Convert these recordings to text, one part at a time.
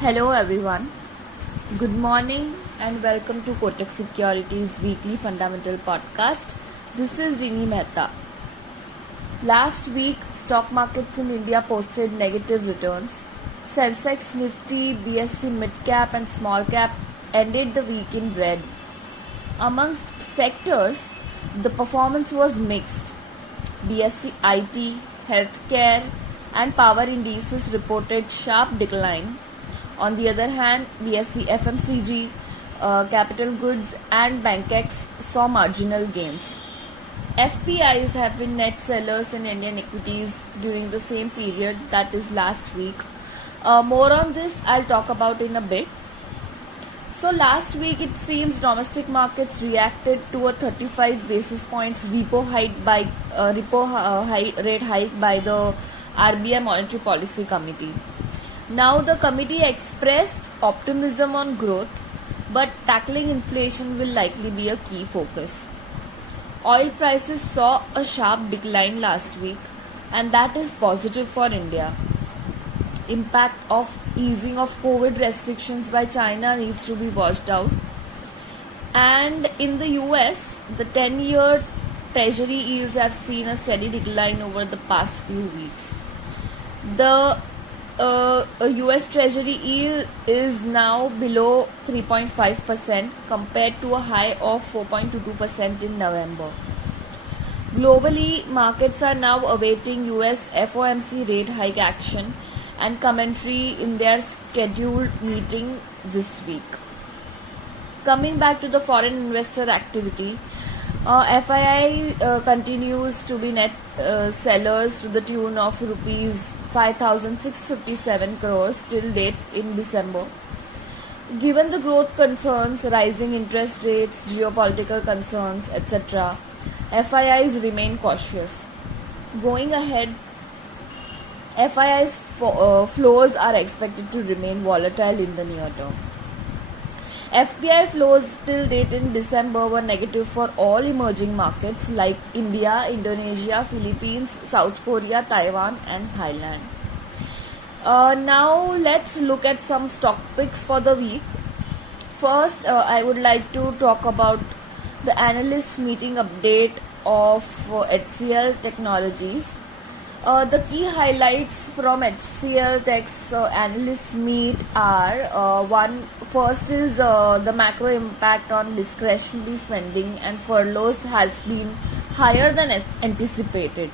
Hello everyone. Good morning and welcome to Kotak Securities weekly fundamental podcast. This is Rini Mehta. Last week, stock markets in India posted negative returns. Sensex, Nifty, BSE Midcap and Smallcap ended the week in red. Amongst sectors, the performance was mixed. BSE IT, healthcare and power indices reported sharp decline. On the other hand, BSE FMGC, capital goods and Bankex saw marginal gains. FPIs have been net sellers in Indian equities during the same period, that is last week. More on this I'll talk about in a bit. So last week it seems domestic markets reacted to a 35 basis points repo rate hike by the RBI Monetary Policy Committee. Now the committee expressed optimism on growth, but tackling inflation will likely be a key focus. Oil prices saw a sharp decline last week, and that is positive for India. Impact of easing of COVID restrictions by China needs to be watched out. And in the US, the 10-year treasury yields have seen a steady decline over the past few weeks. The US Treasury yield is now below 3.5% compared to a high of 4.22% in November. Globally, markets are now awaiting US FOMC rate hike action and commentary in their scheduled meeting this week. Coming back to the foreign investor activity, FII continues to be net sellers to the tune of rupees 5,657 crores till date in December. Given the growth concerns, rising interest rates, geopolitical concerns, etc., FIIs remain cautious. Going ahead, FIIs flows are expected to remain volatile in the near term. FPI flows till date in December were negative for all emerging markets like India, Indonesia, Philippines, South Korea, Taiwan and Thailand. Now let's look at some stock picks for the week. First, I would like to talk about the analyst meeting update of HCL Technologies. The key highlights from HCL Tech's analyst meet are first is the macro impact on discretionary spending and furloughs has been higher than anticipated.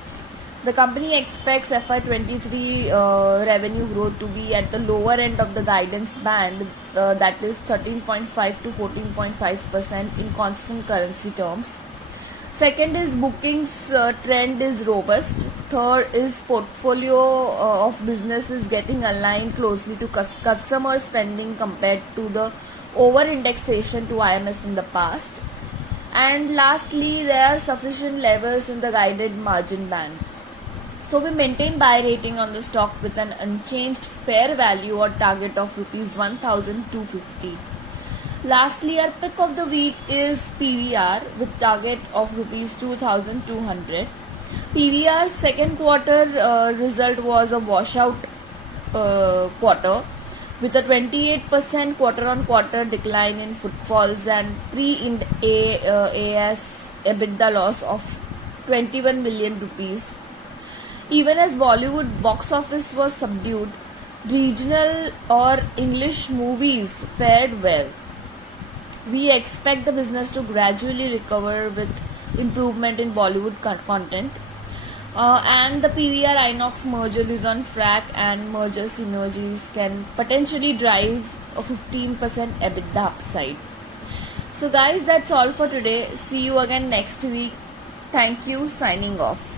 The company expects FY23 revenue growth to be at the lower end of the guidance band, that is 13.5 to 14.5% in constant currency terms. Second is bookings trend is robust. Third is portfolio of businesses getting aligned closely to customer spending compared to the over-indexation to IMS in the past. And lastly, there are sufficient levels in the guided margin band. So we maintain buy rating on the stock with an unchanged fair value or target of rupees 1,250. Lastly, our pick of the week is PVR with target of rupees 2,200. PVR's second quarter result was a washout quarter with a 28% quarter-on-quarter decline in footfalls and pre-Ind AS EBITDA loss of 21 million rupees. Even as Bollywood box office was subdued, regional or English movies fared well. We expect the business to gradually recover with improvement in Bollywood content. And the PVR-INOX merger is on track and merger synergies can potentially drive a 15% EBITDA upside. So guys, that's all for today. See you again next week. Thank you. Signing off.